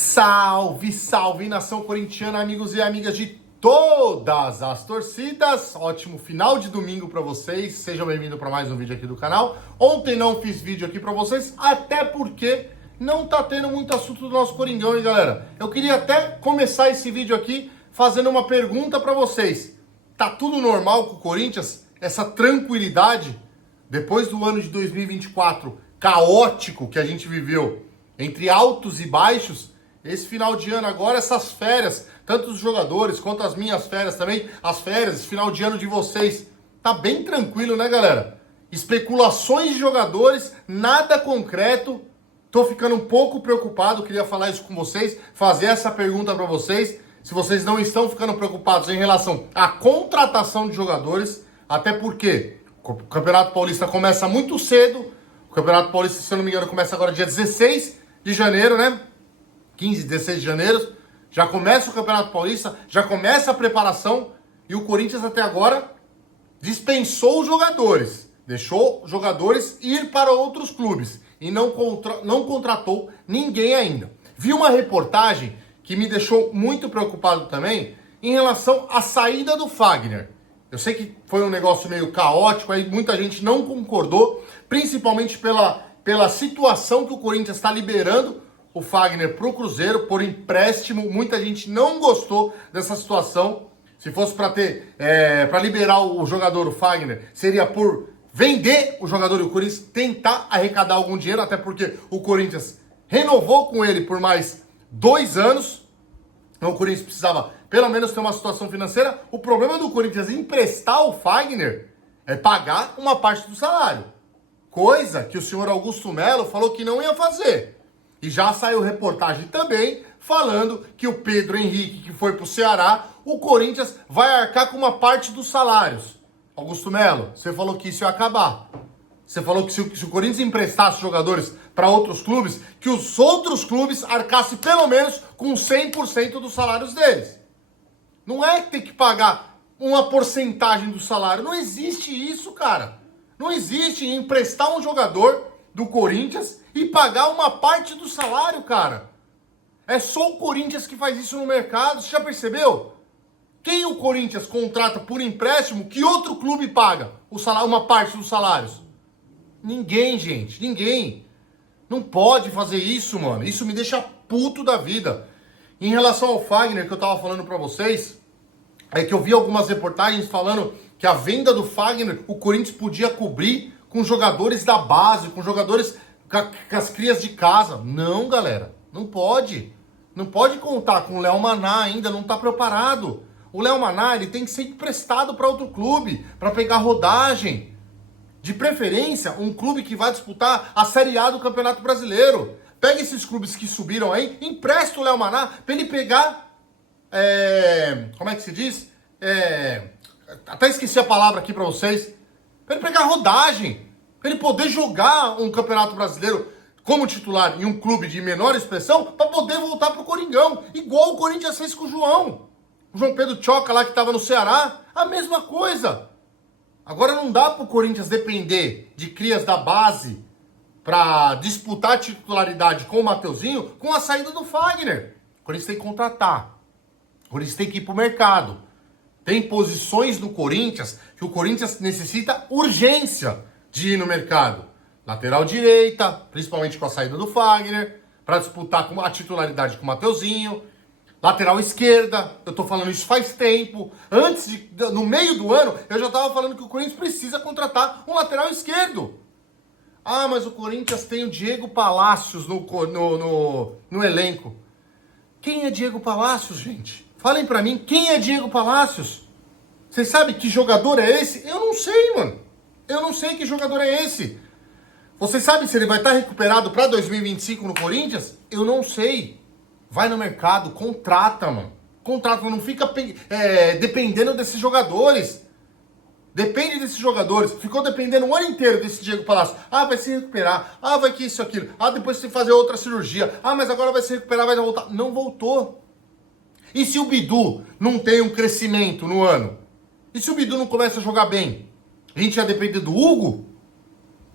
Salve, salve, nação corintiana, amigos e amigas de todas as torcidas. Ótimo final de domingo para vocês. Sejam bem-vindos para mais um vídeo aqui do canal. Ontem não fiz vídeo aqui para vocês, até porque não tá tendo muito assunto do nosso Coringão, hein, galera? Eu queria até começar esse vídeo aqui fazendo uma pergunta para vocês. Tá tudo normal com o Corinthians? Essa tranquilidade depois do ano de 2024 caótico que a gente viveu, entre altos e baixos? Esse final de ano agora, essas férias, tanto os jogadores quanto as minhas férias também, as férias, esse final de ano de vocês, tá bem tranquilo, né, galera? Especulações de jogadores, nada concreto. Tô ficando um pouco preocupado, queria falar isso com vocês, fazer essa pergunta para vocês, se vocês não estão ficando preocupados em relação à contratação de jogadores, até porque o Campeonato Paulista começa muito cedo. O Campeonato Paulista, se eu não me engano, começa agora dia 16 de janeiro, né? 15, 16 de janeiro, já começa o Campeonato Paulista, já começa a preparação, e o Corinthians até agora dispensou os jogadores, deixou os jogadores ir para outros clubes e não contratou ninguém ainda. Vi uma reportagem que me deixou muito preocupado também em relação à saída do Fagner. Eu sei que foi um negócio meio caótico, aí muita gente não concordou, principalmente pela situação que o Corinthians está liberando o Fagner para o Cruzeiro por empréstimo. Muita gente não gostou dessa situação. Se fosse para liberar o jogador, o Fagner, seria por vender o jogador e o Corinthians tentar arrecadar algum dinheiro, até porque o Corinthians renovou com ele por mais 2 anos. Então o Corinthians precisava pelo menos ter uma situação financeira. O problema do Corinthians emprestar o Fagner é pagar uma parte do salário, coisa que o senhor Augusto Melo falou que não ia fazer. E já saiu reportagem também falando que o Pedro Henrique, que foi pro Ceará, o Corinthians vai arcar com uma parte dos salários. Augusto Melo, você falou que isso ia acabar. Você falou que se o Corinthians emprestasse jogadores para outros clubes, que os outros clubes arcassem pelo menos com 100% dos salários deles. Não é que tem que pagar uma porcentagem do salário. Não existe isso, cara. Não existe emprestar um jogador do Corinthians e pagar uma parte do salário, cara. É só o Corinthians que faz isso no mercado. Você já percebeu? Quem o Corinthians contrata por empréstimo, que outro clube paga o salário, uma parte dos salários? Ninguém, gente. Ninguém. Não pode fazer isso, mano. Isso me deixa puto da vida. Em relação ao Fagner, que eu tava falando pra vocês, é que eu vi algumas reportagens falando que a venda do Fagner, o Corinthians podia cobrir com jogadores da base, com jogadores com as crias de casa. Não, galera, não pode. Não pode contar com o Léo Maná ainda, não tá preparado. O Léo Maná, ele tem que ser emprestado para outro clube, para pegar rodagem. De preferência, um clube que vai disputar a Série A do Campeonato Brasileiro. Pega esses clubes que subiram aí, empresta o Léo Maná para ele pegar... como é que se diz? Até esqueci a palavra aqui para vocês. Para ele pegar rodagem. Para ele poder jogar um Campeonato Brasileiro como titular em um clube de menor expressão, para poder voltar pro Coringão. Igual o Corinthians fez com o João. O João Pedro Choca lá que estava no Ceará, a mesma coisa. Agora não dá pro Corinthians depender de crias da base para disputar a titularidade com o Mateuzinho com a saída do Fagner. O Corinthians tem que contratar. O Corinthians tem que ir pro mercado. Tem posições no Corinthians que o Corinthians necessita urgência de ir no mercado. Lateral direita, principalmente com a saída do Fagner, para disputar com a titularidade com o Mateuzinho. Lateral esquerda, eu tô falando isso faz tempo. No meio do ano, eu já tava falando que o Corinthians precisa contratar um lateral esquerdo. Ah, mas o Corinthians tem o Diego Palacios no elenco. Quem é Diego Palacios, gente? Falem pra mim, quem é Diego Palacios? Vocês sabem que jogador é esse? Eu não sei, mano. Eu não sei que jogador é esse. Vocês sabem se ele vai estar recuperado para 2025 no Corinthians? Eu não sei. Vai no mercado, contrata, mano. Contrata, não fica dependendo desses jogadores. Depende desses jogadores. Ficou dependendo o ano inteiro desse Diego Palacio. Ah, vai se recuperar. Ah, vai que isso, aquilo. Ah, depois você fazer outra cirurgia. Ah, mas agora vai se recuperar, vai voltar. Não voltou. E se o Bidu não tem um crescimento no ano? E se o Bidu não começa a jogar bem? A gente ia depender do Hugo?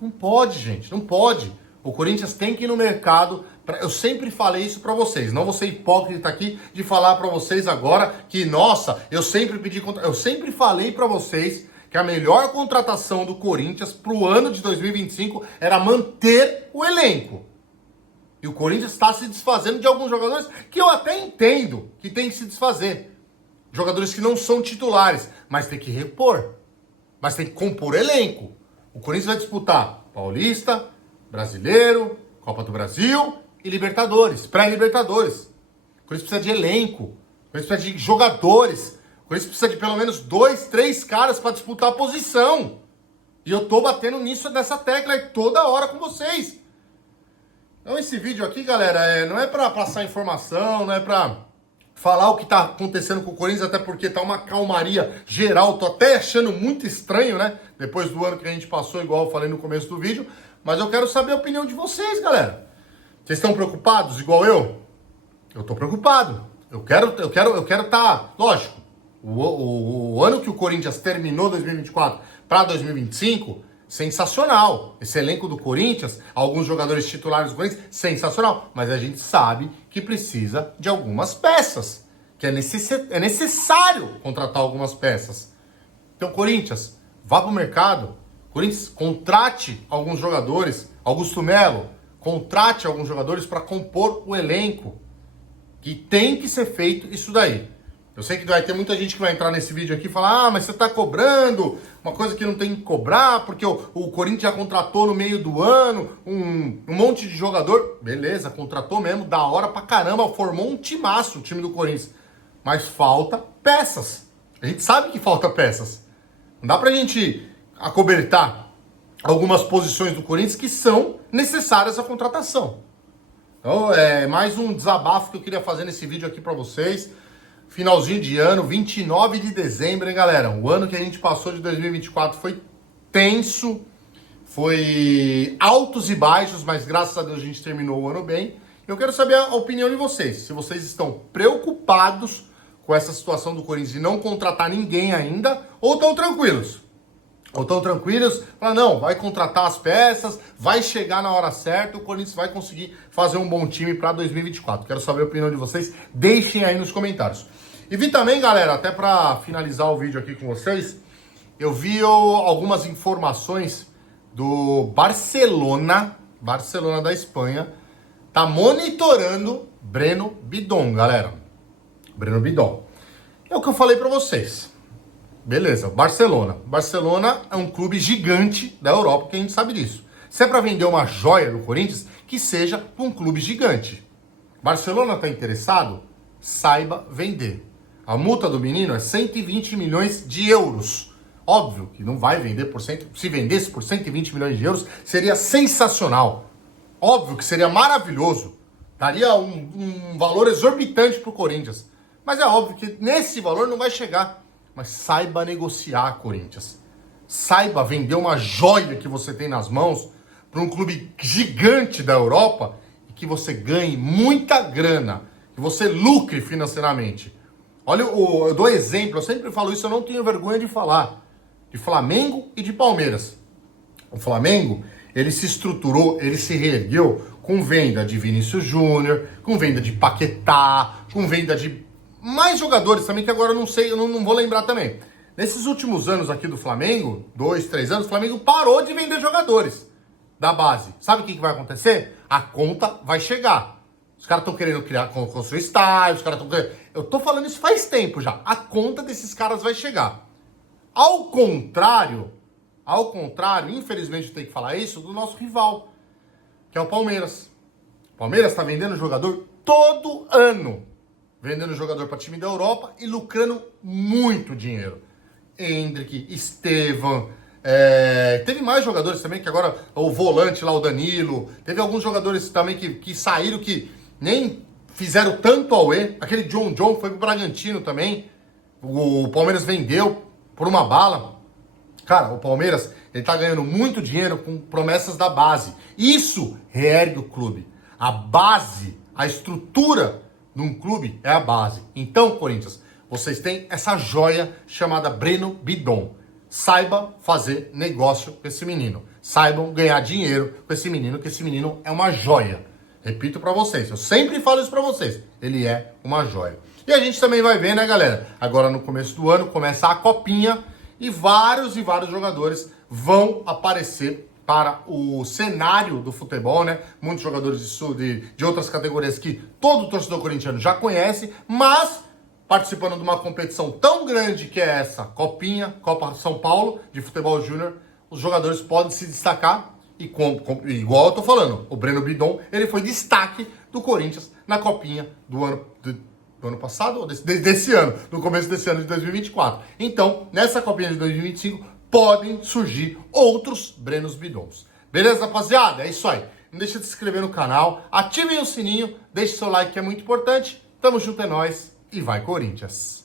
Não pode, gente, não pode. O Corinthians tem que ir no mercado Eu sempre falei isso pra vocês. Não vou ser hipócrita aqui de falar pra vocês agora que, nossa, eu sempre falei pra vocês que a melhor contratação do Corinthians pro ano de 2025 era manter o elenco. E o Corinthians está se desfazendo de alguns jogadores que eu até entendo que tem que se desfazer. Jogadores que não são titulares, mas tem que repor. Mas tem que compor elenco. O Corinthians vai disputar Paulista, Brasileiro, Copa do Brasil e Libertadores, pré-Libertadores. O Corinthians precisa de elenco. O Corinthians precisa de jogadores. O Corinthians precisa de pelo menos 2, 3 caras para disputar a posição. E eu tô batendo nisso nessa tecla aí toda hora com vocês. Então esse vídeo aqui, galera, não é para passar informação, não é para falar o que tá acontecendo com o Corinthians, até porque tá uma calmaria geral. Tô até achando muito estranho, né? Depois do ano que a gente passou, igual eu falei no começo do vídeo. Mas eu quero saber a opinião de vocês, galera. Vocês estão preocupados igual eu? Eu tô preocupado. Eu quero tá... Lógico, o ano que o Corinthians terminou 2024 para 2025... sensacional. Esse elenco do Corinthians, alguns jogadores titulares do Corinthians, sensacional. Mas a gente sabe que precisa de algumas peças. Que é necessário contratar algumas peças. Então, Corinthians, vá pro mercado. Corinthians, contrate alguns jogadores. Augusto Melo, contrate alguns jogadores para compor o elenco. Que tem que ser feito isso daí. Eu sei que vai ter muita gente que vai entrar nesse vídeo aqui e falar: ah, mas você tá cobrando uma coisa que não tem que cobrar, porque o Corinthians já contratou no meio do ano um monte de jogador. Beleza, contratou mesmo, da hora pra caramba, formou um timaço o time do Corinthians. Mas falta peças. A gente sabe que falta peças. Não dá pra gente acobertar algumas posições do Corinthians que são necessárias à contratação. Então, é mais um desabafo que eu queria fazer nesse vídeo aqui pra vocês. Finalzinho de ano, 29 de dezembro, hein, galera? O ano que a gente passou de 2024 foi tenso, foi altos e baixos, mas graças a Deus a gente terminou o ano bem. Eu quero saber a opinião de vocês, se vocês estão preocupados com essa situação do Corinthians de não contratar ninguém ainda, ou estão tranquilos. Ou estão tranquilos, falam, não, vai contratar as peças, vai chegar na hora certa, o Corinthians vai conseguir fazer um bom time para 2024. Quero saber a opinião de vocês, deixem aí nos comentários. E vi também, galera, até para finalizar o vídeo aqui com vocês, eu vi algumas informações do Barcelona da Espanha, tá monitorando Breno Bidon, galera. Breno Bidon. É o que eu falei para vocês. Beleza, Barcelona. Barcelona é um clube gigante da Europa, que a gente sabe disso. Se é para vender uma joia do Corinthians, que seja para um clube gigante. Barcelona tá interessado? Saiba vender. A multa do menino é 120 milhões de euros. Óbvio que não vai vender por cento. Se vendesse por 120 milhões de euros, seria sensacional. Óbvio que seria maravilhoso. Daria um valor exorbitante pro Corinthians. Mas é óbvio que nesse valor não vai chegar. Mas saiba negociar, Corinthians. Saiba vender uma joia que você tem nas mãos para um clube gigante da Europa e que você ganhe muita grana, que você lucre financeiramente. Olha, eu dou exemplo, eu sempre falo isso, eu não tenho vergonha de falar. De Flamengo e de Palmeiras. O Flamengo, ele se estruturou, ele se reergueu com venda de Vinícius Júnior, com venda de Paquetá, com venda de mais jogadores também, que agora eu não sei, eu não vou lembrar também. Nesses últimos anos aqui do Flamengo, 2, 3 anos, o Flamengo parou de vender jogadores da base. Sabe o que vai acontecer? A conta vai chegar. Os caras estão querendo construir estádios, os caras estão querendo... Eu tô falando isso faz tempo já. A conta desses caras vai chegar. Ao contrário, infelizmente eu tenho que falar isso, do nosso rival, que é o Palmeiras. O Palmeiras tá vendendo jogador todo ano. Vendendo jogador para time da Europa e lucrando muito dinheiro. Hendrick, Estevam, teve mais jogadores também, que agora o volante lá, o Danilo, teve alguns jogadores também que saíram, que nem fizeram tanto auê. Aquele John foi pro Bragantino também, o Palmeiras vendeu por uma bala. Cara, o Palmeiras, ele tá ganhando muito dinheiro com promessas da base. Isso reergue o clube. A base, a estrutura de um clube é a base. Então, Corinthians, vocês têm essa joia chamada Breno Bidon. Saiba fazer negócio com esse menino. Saibam ganhar dinheiro com esse menino, que esse menino é uma joia. Repito pra vocês, eu sempre falo isso pra vocês. Ele é uma joia. E a gente também vai ver, né, galera? Agora no começo do ano começa a copinha e vários jogadores vão aparecer para o cenário do futebol, né? Muitos jogadores de outras categorias que todo torcedor corintiano já conhece, mas participando de uma competição tão grande que é essa, Copinha, Copa São Paulo de futebol júnior, os jogadores podem se destacar e igual eu tô falando, o Breno Bidon, ele foi destaque do Corinthians na Copinha do ano passado, ou desse ano, no começo desse ano de 2024. Então, nessa Copinha de 2025, podem surgir outros Brenos Bidons. Beleza, rapaziada? É isso aí. Não deixa de se inscrever no canal, ativem o sininho, deixe seu like que é muito importante. Tamo junto, é nóis e vai Corinthians!